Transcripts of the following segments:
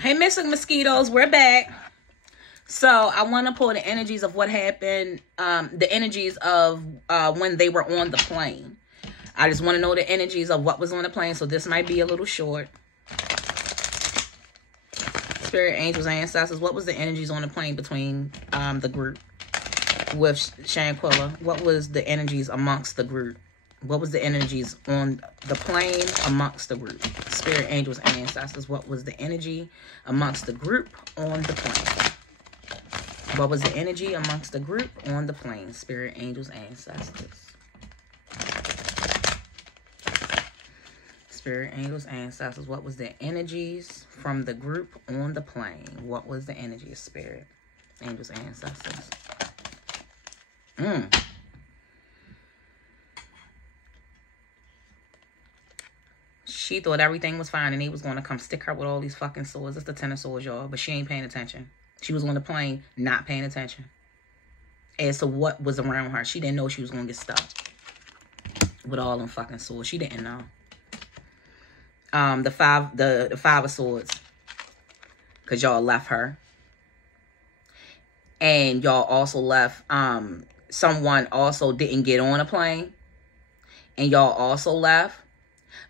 Hey, Missing Mosquitoes, we're back. So I want to pull the energies of what happened, the energies of when they were on the plane. I just want to know the energies of what was on the plane. So this might be a little short. Spirit, angels, ancestors. What was the energies on the plane between the group with Shanquella? What was the energies amongst the group? What was the energies on the plane amongst the group? Spirit, angels, and ancestors. What was the energy amongst the group on the plane? What was the energy amongst the group on the plane? Spirit, angels, ancestors. Spirit, angels, ancestors. What was the energies from the group on the plane? What was the energy of spirit, angels, ancestors? She thought everything was fine and he was going to come stick her with all these fucking swords. It's the Ten of Swords, y'all. But she ain't paying attention. She was on the plane not paying attention as to what was around her. She didn't know she was going to get stuck with all them fucking swords. She didn't know. The five of swords, because y'all left her, and y'all also left someone also didn't get on a plane, and y'all also left.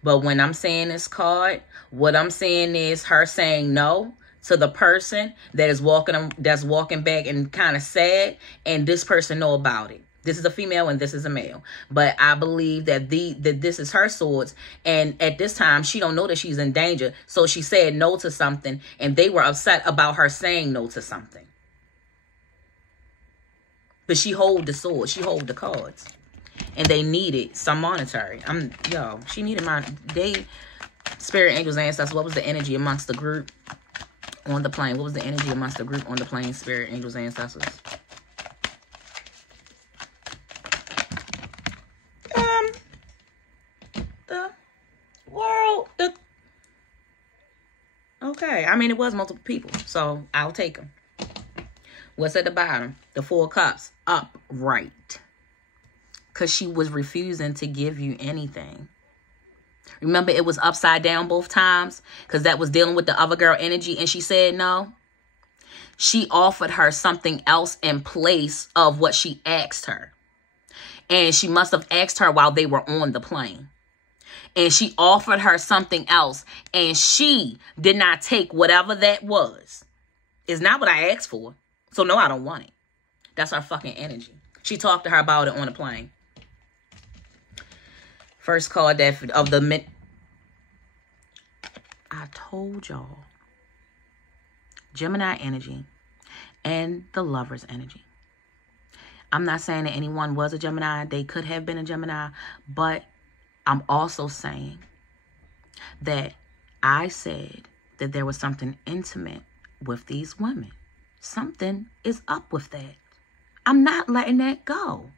But when I'm saying this card, what I'm saying is her saying no to the person that is walking back and kind of sad, and this person know about it. This is a female and this is a male. But I believe that this is her swords. And at this time, she don't know that she's in danger. So she said no to something. And they were upset about her saying no to something. But she hold the sword. She hold the cards. And they needed some monetary. She needed spirit, angels, ancestors. What was the energy amongst the group on the plane? What was the energy amongst the group on the plane? Spirit, angels, ancestors. Okay, I mean, it was multiple people, so I'll take them. What's at the bottom? The Four of Cups, upright. Because she was refusing to give you anything. Remember, it was upside down both times? Because that was dealing with the other girl energy, and she said no. She offered her something else in place of what she asked her. And she must have asked her while they were on the plane. And she offered her something else. And she did not take whatever that was. It's not what I asked for. So no, I don't want it. That's her fucking energy. She talked to her about it on the plane. First card I told y'all. Gemini energy and the Lover's energy. I'm not saying that anyone was a Gemini. They could have been a Gemini. But I'm also saying that I said that there was something intimate with these women. Something is up with that. I'm not letting that go.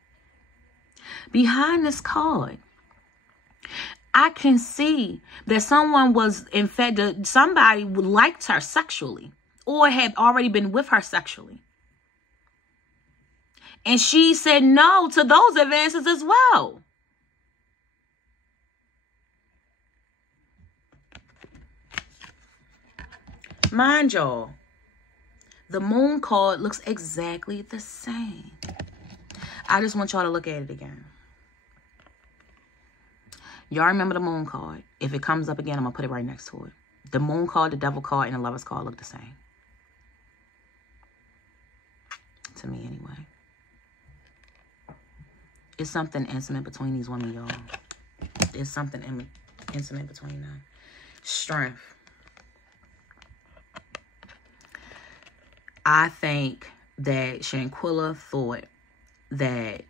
Behind this card, I can see that someone was, in fact, somebody liked her sexually or had already been with her sexually. And she said no to those advances as well. Mind y'all, the Moon card looks exactly the same. I just want y'all to look at it again. Y'all remember the Moon card. If it comes up again, I'm going to put it right next to it. The Moon card, the Devil card, and the Lover's card look the same. To me, anyway. It's something intimate between these women, y'all. There's something intimate between them. Strength. I think that Shanquella thought that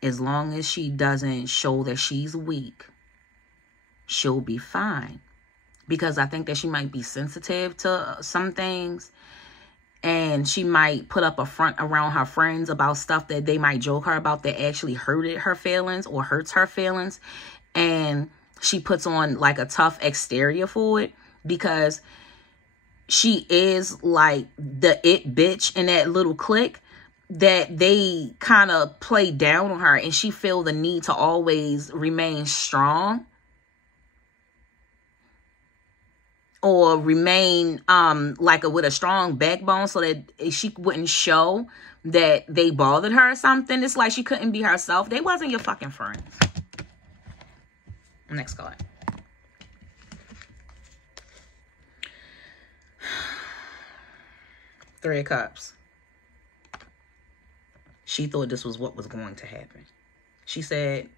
as long as she doesn't show that she's weak, she'll be fine. Because I think that she might be sensitive to some things. And she might put up a front around her friends about stuff that they might joke her about that actually hurted her feelings or hurts her feelings. And she puts on like a tough exterior for it because she is like the it bitch in that little clique that they kind of play down on her, and she feel the need to always remain strong. or remain like with a strong backbone so that she wouldn't show that they bothered her or something. It's like she couldn't be herself. They wasn't your fucking friends. Next card. Three of Cups. She thought this was what was going to happen. She said,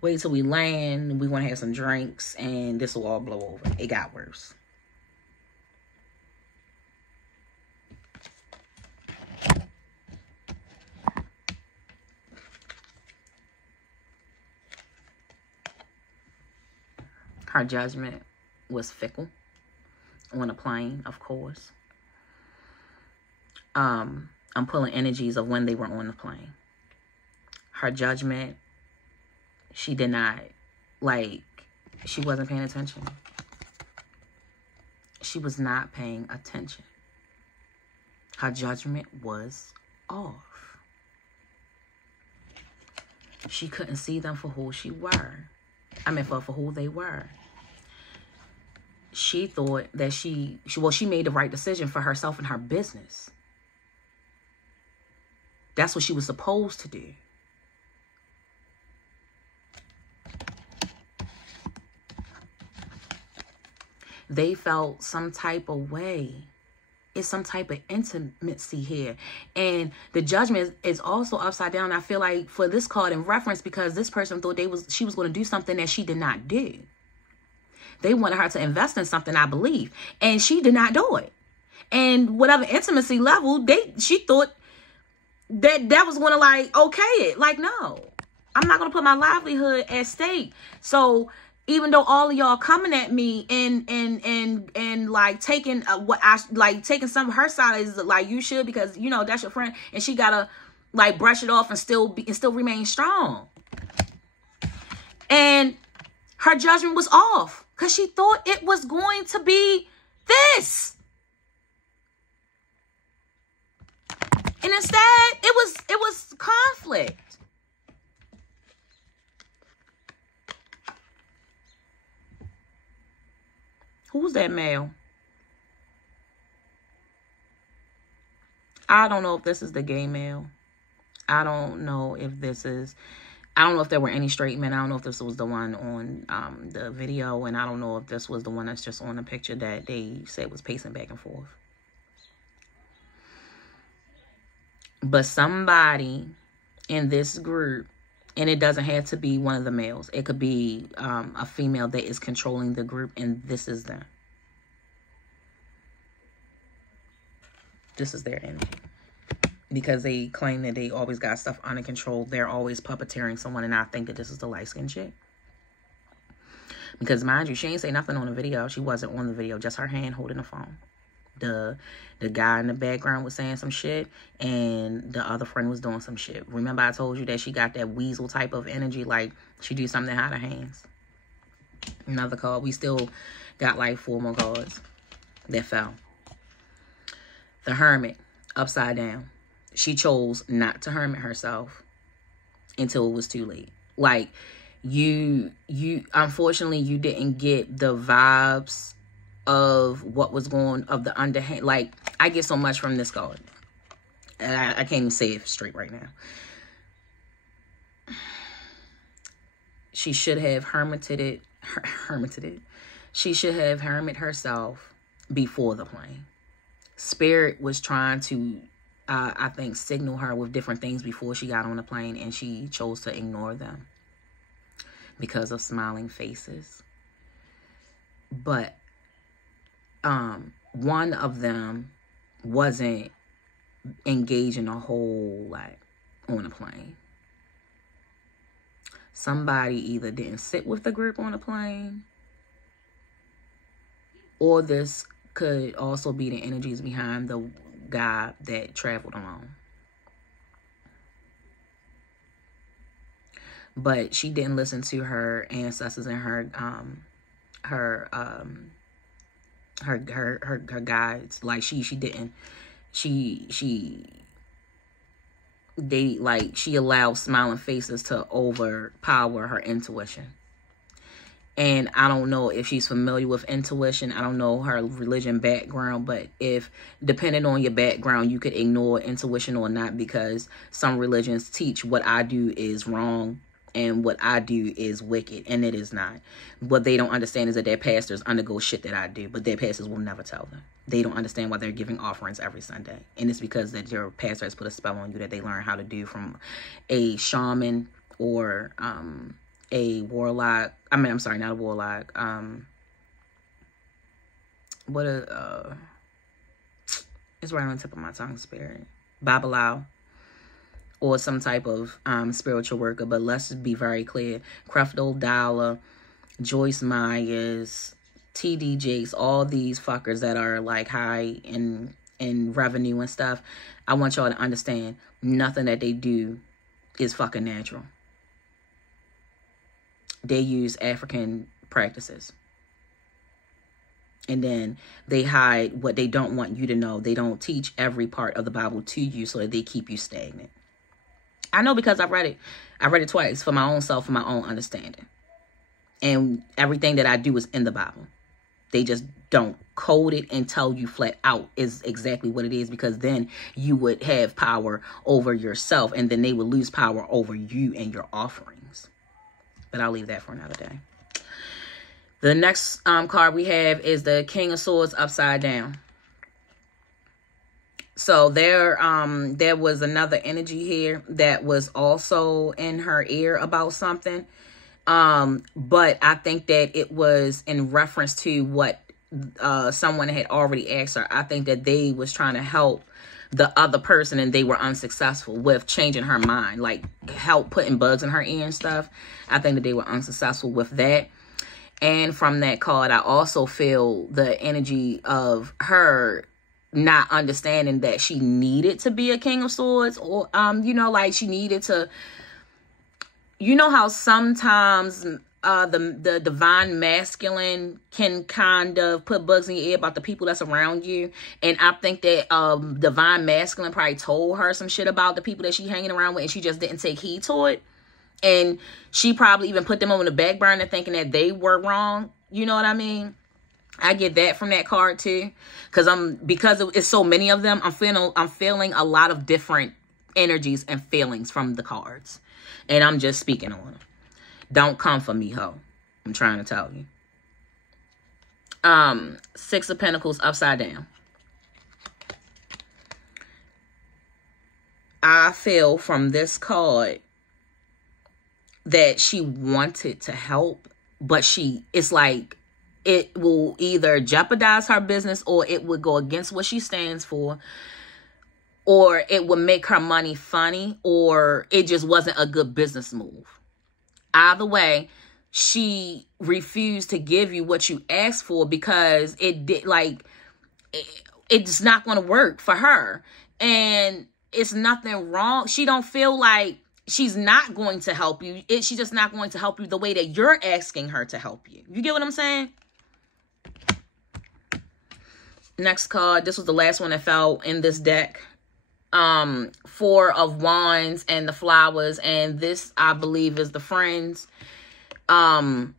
wait till we land. We want to have some drinks and this will all blow over. It got worse. Her judgment was fickle on a plane, of course. I'm pulling energies of when they were on the plane. Her judgment, she did not, like, she wasn't paying attention. She was not paying attention. Her judgment was off. She couldn't see them for who she were. For who they were. She thought that she made the right decision for herself and her business. That's what she was supposed to do. They felt some type of way. It's some type of intimacy here. And the judgment is also upside down, I feel like, for this card in reference, because this person thought she was going to do something that she did not do. They wanted her to invest in something, I believe. And she did not do it. And whatever intimacy level, she thought that was going to, like, okay it. Like, no. I'm not going to put my livelihood at stake. So even though all of y'all coming at me and like taking taking some of her side is like, you should, because you know that's your friend, and she gotta like brush it off and still remain strong. And her judgment was off because she thought it was going to be this, and instead it was conflict. Who's that male? I don't know if this is the gay male. I don't know if there were any straight men. I don't know if this was the one on the video. And I don't know if this was the one that's just on the picture that they said was pacing back and forth. But somebody in this group, and it doesn't have to be one of the males. It could be a female that is controlling the group, and this is them. This is their energy. Because they claim that they always got stuff under control. They're always puppeteering someone, and I think that this is the light-skinned chick. Because, mind you, she ain't say nothing on the video. She wasn't on the video. Just her hand holding the phone. The guy in the background was saying some shit, and the other friend was doing some shit. Remember I told you that she got that weasel type of energy, like she do something out of her hands. Another card. We still got like 4 more cards that fell. The Hermit, upside down. She chose not to hermit herself until it was too late. Like, you unfortunately, you didn't get the vibes of what was going, of the underhand. Like, I get so much from this card, and I can't even say it straight right now. She should have hermited it. She should have hermit herself before the plane. Spirit was trying to, I think, signal her with different things before she got on the plane, and she chose to ignore them because of smiling faces. But one of them wasn't engaging a whole lot on a plane. Somebody either didn't sit with the group on a plane, or this could also be the energies behind the guy that traveled alone. But she didn't listen to her ancestors and her guides. Like she didn't. She allowed smiling faces to overpower her intuition. And I don't know if she's familiar with intuition. I don't know her religion background, but if depending on your background, you could ignore intuition or not, because some religions teach what I do is wrong and what I do is wicked, and it is not. What they don't understand is that their pastors undergo shit that I do, but their pastors will never tell them. They don't understand why they're giving offerings every Sunday. And it's because that your pastor has put a spell on you that they learn how to do from a shaman or a warlock. I mean, I'm sorry, not a warlock. It's right on the tip of my tongue, spirit. Babalao. Or some type of spiritual worker. But let's be very clear. Creflo Dollar, Joyce Myers, TD Jakes, all these fuckers that are like high in revenue and stuff. I want y'all to understand, nothing that they do is fucking natural. They use African practices. And then they hide what they don't want you to know. They don't teach every part of the Bible to you so that they keep you stagnant. I know because I read it. I read it twice for my own self, for my own understanding. And everything that I do is in the Bible. They just don't code it and tell you flat out is exactly what it is, because then you would have power over yourself and then they would lose power over you and your offerings. But I'll leave that for another day. The next card we have is the King of Swords upside down. So there was another energy here that was also in her ear about something. But I think that it was in reference to what someone had already asked her. I think that they was trying to help the other person and they were unsuccessful with changing her mind, like help putting bugs in her ear and stuff. I think that they were unsuccessful with that. And from that card, I also feel the energy of her not understanding that she needed to be a King of Swords, or, you know, like she needed to, you know how sometimes the divine masculine can kind of put bugs in your ear about the people that's around you. And I think that divine masculine probably told her some shit about the people that she hanging around with and she just didn't take heed to it. And she probably even put them on the back burner thinking that they were wrong. You know what I mean? I get that from that card too. Because it's so many of them, I'm feeling a lot of different energies and feelings from the cards. And I'm just speaking on them. Don't come for me, ho. I'm trying to tell you. Six of Pentacles upside down. I feel from this card that she wanted to help, but it's like it will either jeopardize her business or it would go against what she stands for, or it would make her money funny, or it just wasn't a good business move. Either way, she refused to give you what you asked for because it's not going to work for her. And it's nothing wrong. She don't feel like she's not going to help you. She's just not going to help you the way that you're asking her to help you. You get what I'm saying? Next card. This was the last one that fell in this deck. Four of Wands and the flowers, and this I believe is the friends. I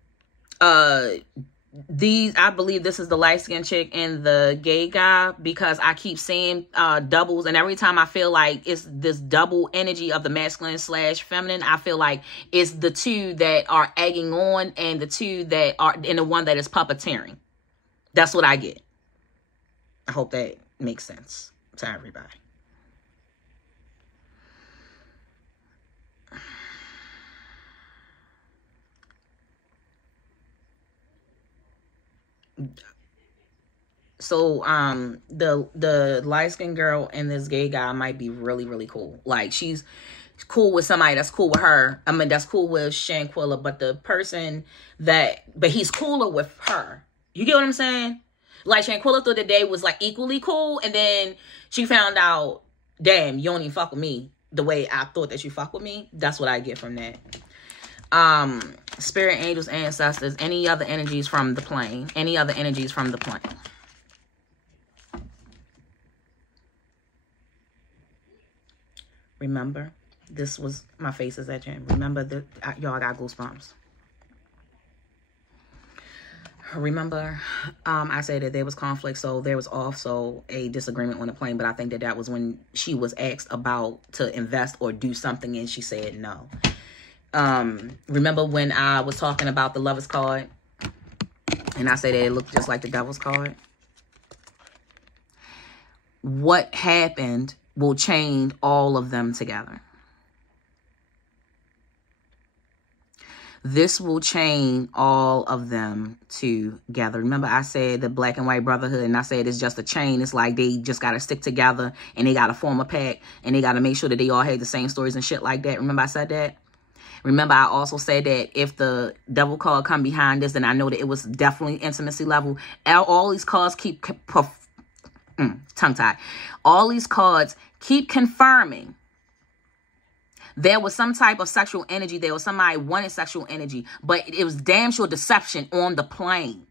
believe this is the light-skinned chick and the gay guy, because I keep seeing doubles, and every time I feel like it's this double energy of the masculine / feminine, I feel like it's the two that are egging on and the two that are in the one that is puppeteering. That's what I get. I hope that makes sense to everybody. So the light-skinned girl and this gay guy might be really, really cool. Like she's cool with somebody that's cool with her. I mean, that's cool with Shanquella, but but he's cooler with her. You get what I'm saying? Like Shanquella thought that they was like equally cool, and then she found out, damn, you don't even fuck with me the way I thought that you fuck with me. That's what I get from that. Spirit, angels, ancestors, any other energies from the plane. Any other energies from the plane. Remember, this was my face is at gym. Remember that y'all got goosebumps. Remember, I said that there was conflict, so there was also a disagreement on the plane, but I think that that was when she was asked about to invest or do something, and she said no. Remember when I was talking about the Lover's card, and I said that it looked just like the Devil's card? What happened will chain all of them together. This will chain all of them together. Remember, I said the black and white brotherhood, and I said it's just a chain. It's like they just got to stick together, and they got to form a pack, and they got to make sure that they all had the same stories and shit like that. Remember I said that? Remember, I also said that if the Devil card come behind this, then I know that it was definitely intimacy level. All these cards keep tongue-tied. All these cards keep confirming there was some type of sexual energy. There was somebody wanted sexual energy, but it was damn sure deception on the plane.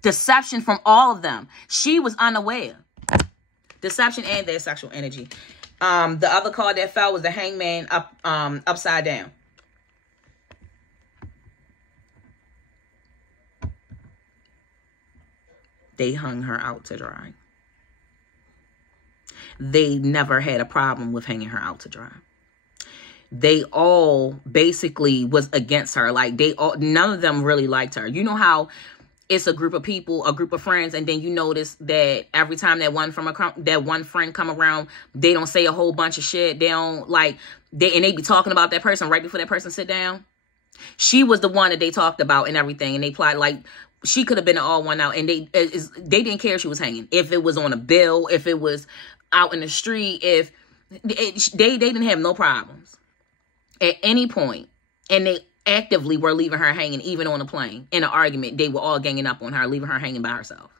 Deception from all of them. She was unaware. Deception and their sexual energy. The other card that fell was the Hangman upside down. They hung her out to dry. They never had a problem with hanging her out to dry. They all basically was against her. Like none of them really liked her. You know how it's a group of people, a group of friends, and then you notice that every time that one friend come around, they don't say a whole bunch of shit. They don't and they be talking about that person right before that person sit down. She was the one that they talked about and everything, and they plotted like she could have been an all one out, and they didn't care if she was hanging, if it was on a bill, if it was out in the street, if they didn't have no problems at any point, and they actively were leaving her hanging, even on a plane. In an argument, they were all ganging up on her, leaving her hanging by herself.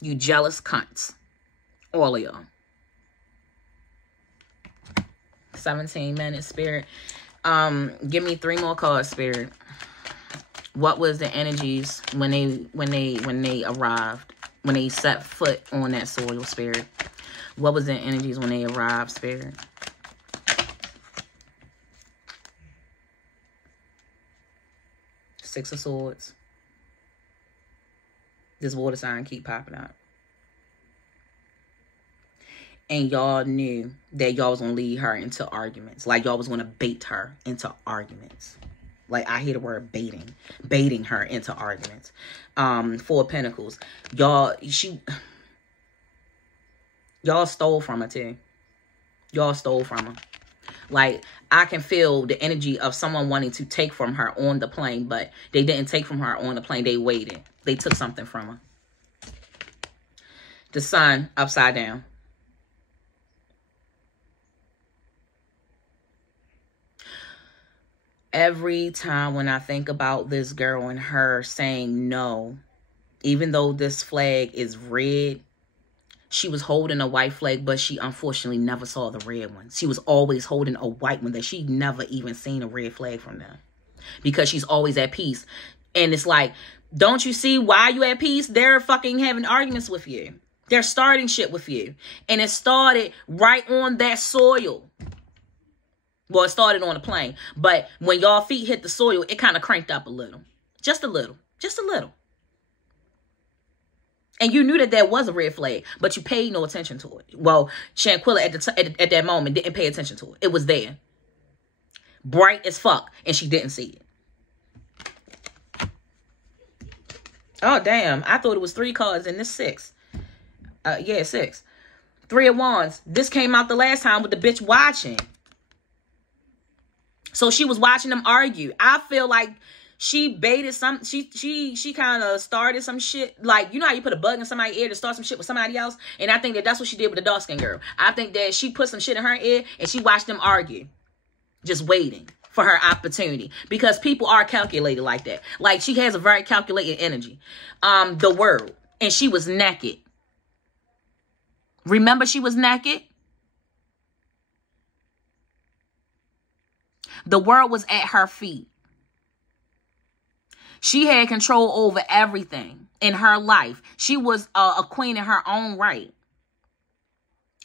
You jealous cunts. All of y'all. 17 minutes, Spirit. Give me 3 more cards, Spirit. What was the energies when they arrived, when they set foot on that soil, Spirit? What was the energies when they arrived, Spirit? Six of Swords. This water sign keep popping up. And y'all knew that y'all was going to lead her into arguments. Like y'all was going to bait her into arguments. Like I hear the word baiting. Baiting her into arguments. 4 of Pentacles. Y'all stole from her too. Y'all stole from her. Like, I can feel the energy of someone wanting to take from her on the plane, but they didn't take from her on the plane. They waited. They took something from her. The Sun upside down. Every time when I think about this girl and her saying no, even though this flag is red, she was holding a white flag, but she unfortunately never saw the red one. She was always holding a white one that she never even seen a red flag from them. Because she's always at peace. And it's like, don't you see why you at peace? They're fucking having arguments with you. They're starting shit with you. And it started right on that soil. Well, it started on a plane. But when y'all feet hit the soil, it kind of cranked up a little. Just a little. Just a little. And you knew that there was a red flag, but you paid no attention to it. Well, Shanquella at that moment didn't pay attention to it. It was there. Bright as fuck. And she didn't see it. Oh, damn. I thought it was 3 cards and this 6. Yeah, 6. 3 of Wands. This came out the last time with the bitch watching. So she was watching them argue. I feel like she baited some, she kind of started some shit. Like, you know how you put a bug in somebody's ear to start some shit with somebody else? And I think that that's what she did with the dark-skinned girl. I think that she put some shit in her ear and she watched them argue. Just waiting for her opportunity. Because people are calculated like that. Like, she has a very calculated energy. The World. And she was naked. Remember she was naked? The World was at her feet. She had control over everything in her life. She was a queen in her own right.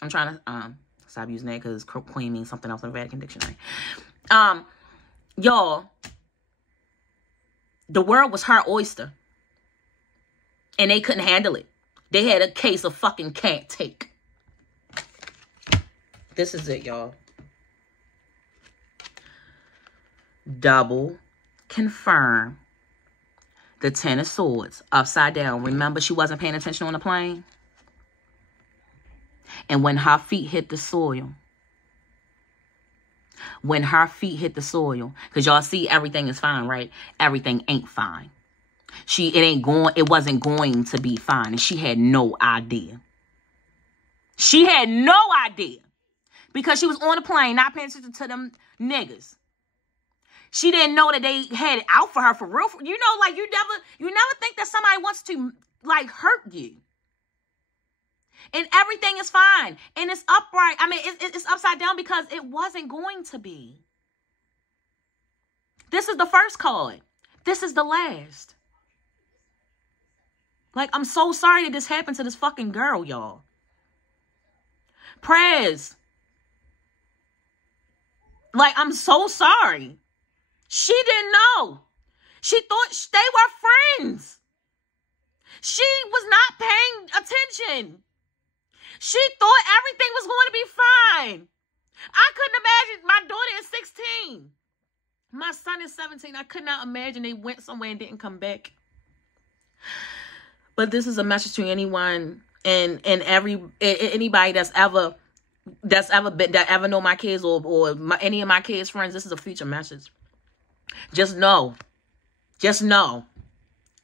I'm trying to stop using that because queen means something else in the Vatican dictionary. Y'all, The world was her oyster. And they couldn't handle it. They had a case of fucking can't take. This is it, y'all. Double confirm the Ten of Swords upside down. Remember, she wasn't paying attention on the plane? And when her feet hit the soil, because y'all see everything is fine, right? Everything ain't fine. It wasn't going to be fine. And she had no idea. She had no idea. Because she was on the plane, not paying attention to them niggas. She didn't know that they had it out for her for real. You know, like you never think that somebody wants to like hurt you. And everything is fine. And it's upright. I mean, it's upside down because it wasn't going to be. This is the first card. This is the last. Like, I'm so sorry that this happened to this fucking girl, y'all. Prayers. Like, I'm so sorry. She didn't know. She thought they were friends. She was not paying attention. She thought everything was going to be fine. I couldn't imagine. My daughter is 16. My son is 17. I could not imagine they went somewhere and didn't come back. But this is a message to anyone and anybody that ever know my kids or any of my kids' friends. This is a future message. Just know,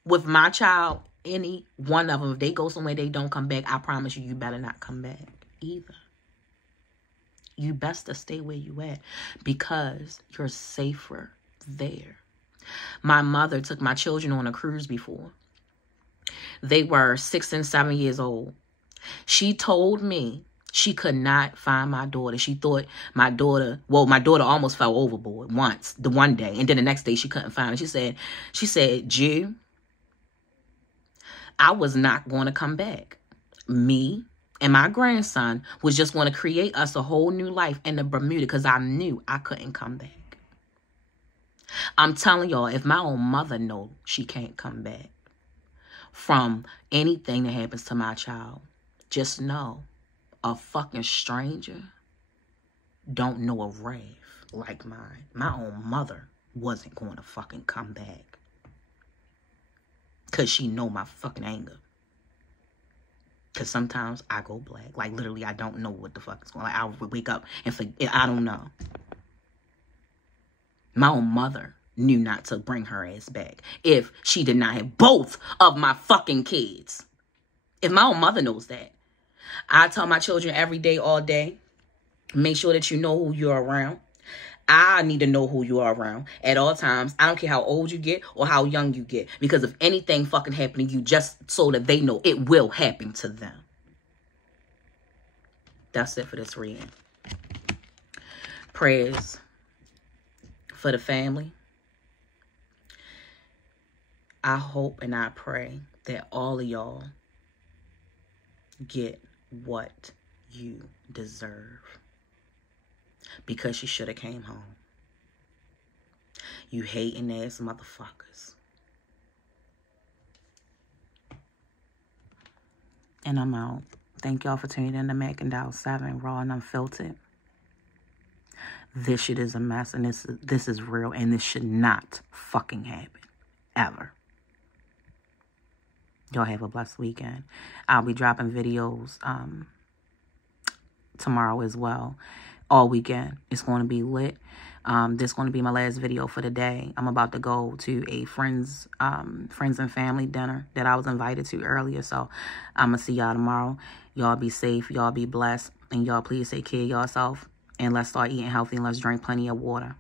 with my child, any one of them, if they go somewhere, they don't come back, I promise you, you better not come back either. You best to stay where you at because you're safer there. My mother took my children on a cruise before. They were 6 and 7 years old. She told me she could not find my daughter. She thought my daughter almost fell overboard once, the one day. And then the next day she couldn't find her. She said, Jew, I was not going to come back. Me and my grandson was just going to create us a whole new life in the Bermuda because I knew I couldn't come back. I'm telling y'all, if my own mother knows she can't come back from anything that happens to my child, just know a fucking stranger don't know a wrath like mine. My own mother wasn't going to fucking come back because she know my fucking anger. Because sometimes I go black. Like, literally, I don't know what the fuck is going on. Like, I'll wake up and forget. I don't know. My own mother knew not to bring her ass back if she did not have both of my fucking kids. If my own mother knows that. I tell my children every day, all day, make sure that you know who you're around. I need to know who you are around at all times. I don't care how old you get or how young you get. Because if anything fucking happened to you, just so that they know it will happen to them. That's it for this reading. Prayers for the family. I hope and I pray that all of y'all get what you deserve. Because she should have came home. You hating ass motherfuckers. And I'm out. Thank y'all for tuning in to Mac and Dow 7, raw and unfiltered. This shit is a mess, and this is real, and this should not fucking happen. Ever. Y'all have a blessed weekend. I'll be dropping videos tomorrow as well. All weekend. It's going to be lit. This is going to be my last video for the day. I'm about to go to a friends and family dinner that I was invited to earlier. So I'm going to see y'all tomorrow. Y'all be safe. Y'all be blessed. And y'all please take care of yourself. And let's start eating healthy and let's drink plenty of water.